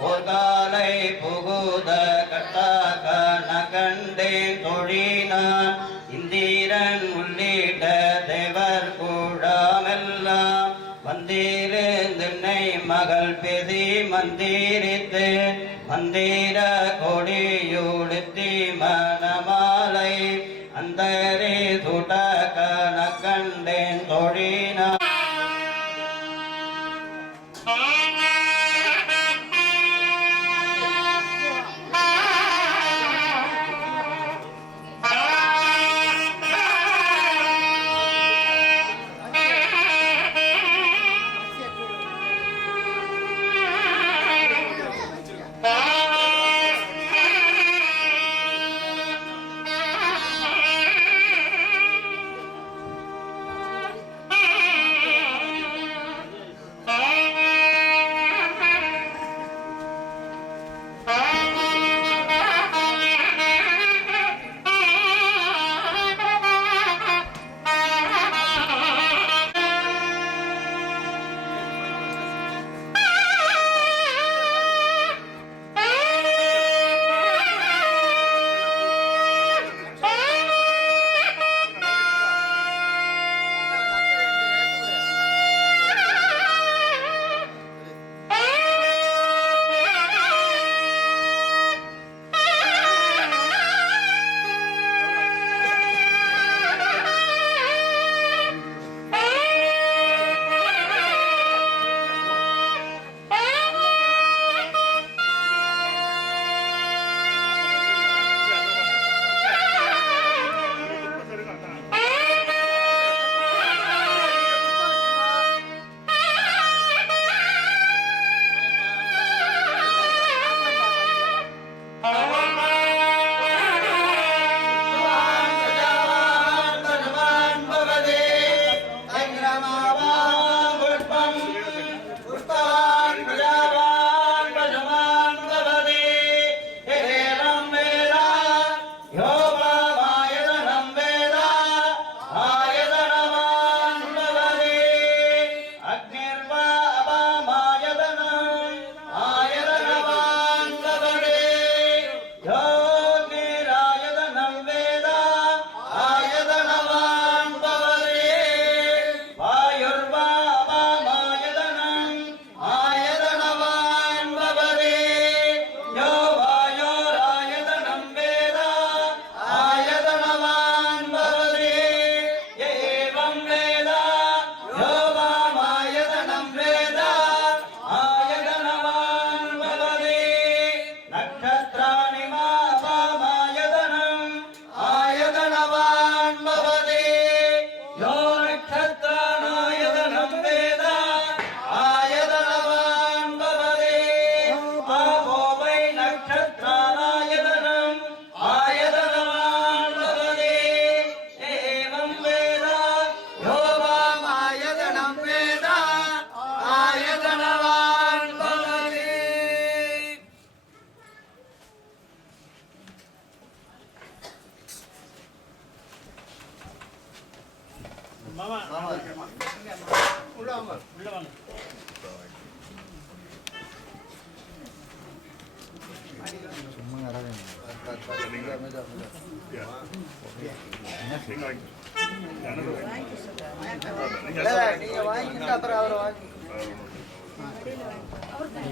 ஓர்காலை புகுத கட்டாகன கண்டேன் தொழினான் இந்திரன் உள்ளிட்ட தேவர் கூடாமெல்லாம் வந்திருந்தென்னை மகள் பெதி மந்திரித்து மந்திர கொடியுடுத்தி மணமாலை அந்தரே துடகன கண்டேன் தொழினான்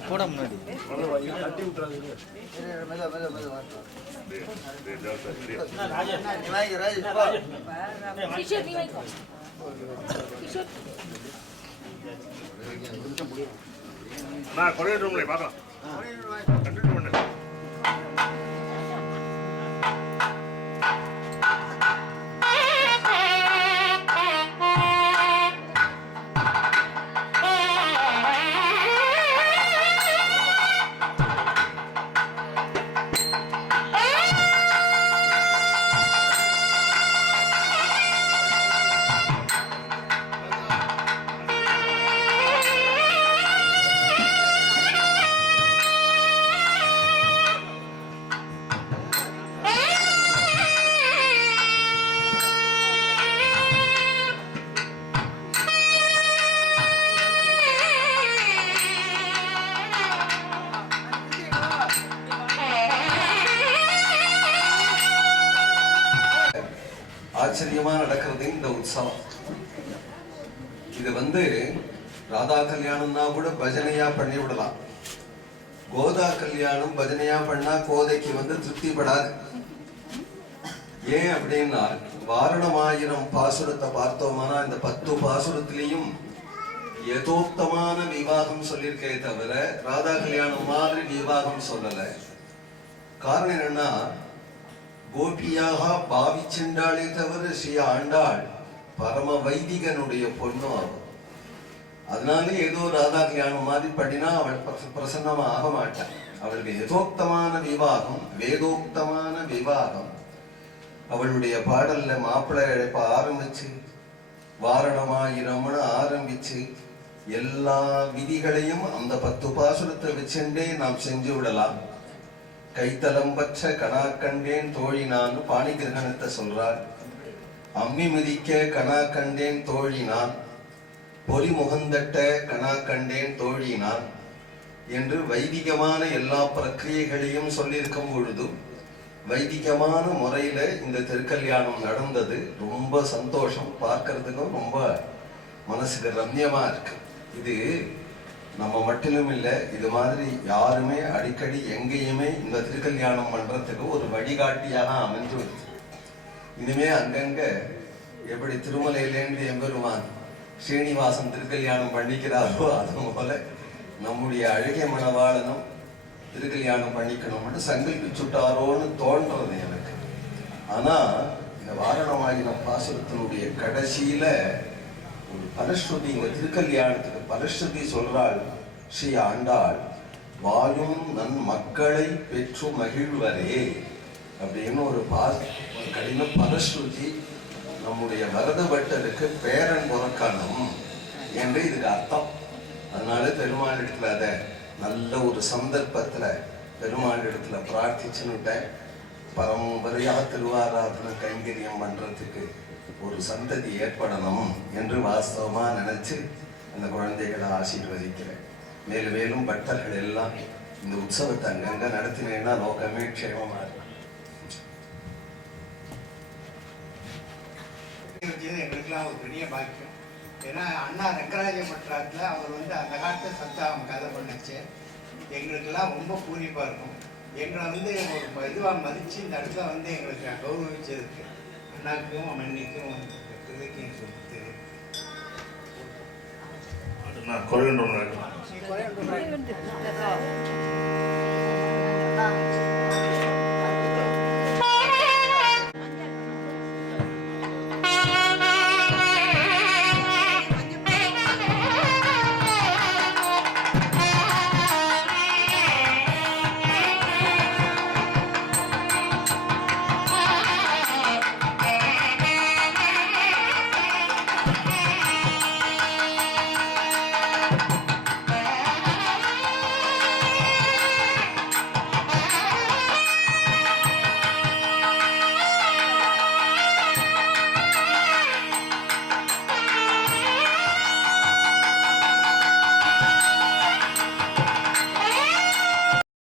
போட முன்னாடி நான் கொரியர் ரூம்ல பார்க்கலாம். ஆச்சரியமா நடக்கிறது இந்த உற்சவம். இது ராதா கல்யாணம்னா கூட பஜனையா பண்ணி விடலாம். கோதா கல்யாணம் பஜனையா பண்ணா கோதைக்கு திருப்திப்படாது. ஏன் அப்படின்னா, வாரணமாயிரம் பாசுரத்தை பார்த்தோம்னா இந்த 10 பாசுரத்திலையும் யதோக்தமான விவாகம் சொல்லியிருக்கே தவிர ராதா கல்யாணம் மாதிரி விவாகம் சொல்லல. காரணம் என்னன்னா, கோபியாக பாவிச்சென்றாலே தவிர ஸ்ரீ ஆண்டாள் பரம வைதிகனுடைய பொண்ணு ஆகும். அதனால ஏதோ ராதா கல்யாணம் மாதிரி படினா அவள் பிரசன்னமா ஆக மாட்டாள். அவளுக்கு யதோக்தமான விவாகம், வேதோக்தமான விவாகம். அவளுடைய பாடல்ல மாப்பிள்ளை அழைப்ப ஆரம்பிச்சு வாரணமாயிரம்னு ஆரம்பிச்சு எல்லா விதிகளையும் அந்த 10 பாசுரத்தை வச்சுட்டே நாம் செஞ்சு விடலாம். கைத்தலம் பற்ற கணா கண்டேன் தோழினான் பாணி கிரகணத்தை சொல்றார். அம்மி மிதிக்க கணா கண்டேன் தோழினான், பொறி முகந்தட்ட கணா கண்டேன் தோழினான் என்று வைதிகமான எல்லா பிரக்கிரியைகளையும் சொல்லியிருக்கும் பொழுது வைதிகமான முறையில இந்த திருக்கல்யாணம் நடந்தது. ரொம்ப சந்தோஷம், பார்க்கறதுக்கும் ரொம்ப மனசுக்கு ரம்யமா இருக்கு. இது நம்ம மட்டும் இல்லை, இது மாதிரி யாருமே அடிக்கடி எங்கேயுமே இந்த திருக்கல்யாணம் பண்றதுக்கு ஒரு வழிகாட்டியாக அமைஞ்சு வருது. இனிமே அங்கங்க எப்படி திருமலையிலேருந்து எம்பெருமான் ஸ்ரீனிவாசன் திருக்கல்யாணம் பண்ணிக்கிறாரோ அது போல நம்முடைய அழகிய மணவாளனும் திருக்கல்யாணம் பண்ணிக்கணும்னு சங்கல்பிச்சுட்டாரோன்னு தோன்றது எனக்கு. ஆனா இந்த வாரணமாயிரம் பாசுரத்தினுடைய கடைசியில ஒரு பலஸ்ருதி, இந்த திருக்கல்யாணத்துக்கு பலஸ்ருதி சொல்றாள் ஸ்ரீ ஆண்டாள். வாயும் நன் மக்களை பெற்று மகிழ்வரே அப்படின்னு ஒரு கடின பலஸ்ருதி. நம்முடைய வரத பட்டருக்கு பேரன் பிறக்கணும் என்று இதுக்கு அர்த்தம். அதனால பெருமாள் இடத்துல அதை நல்ல ஒரு சந்தர்ப்பத்துல பெருமாள் இடத்துல பிரார்த்திச்சுன்னுட்டேன். பரம்பரையாக திருவாராதன கைங்கரியம் பண்றதுக்கு ஒரு சந்ததி ஏற்படணும் என்று வாஸ்தவமா நினைச்சு அந்த குழந்தைகளை ஆசீர்வதிக்கிறேன். மேலும் மேலும் பக்தர்கள் எல்லாம் இந்த உற்சவத்தை அங்கங்க நடத்தினேன்னா லோகமே க்ஷேமமா இருக்கும். எங்களுக்கெல்லாம் ஒரு பெரிய பாக்கியம். ஏன்னா அண்ணா ரங்கராஜ பட்டராத்துல அவர் அந்த காலத்தை சத்தாம் கதை பண்ணுச்சு. எங்களுக்கெல்லாம் ரொம்ப பூரிப்பாக இருக்கும். எங்களை ஒரு இதுவாக மதித்து இந்த இடத்துல எங்களுக்கு கௌரவிச்சதுக்கு அண்ணாக்கும் மண்ணிக்கும் கிருதிக்கும் சொல்லிட்டு நான் குறையொன்று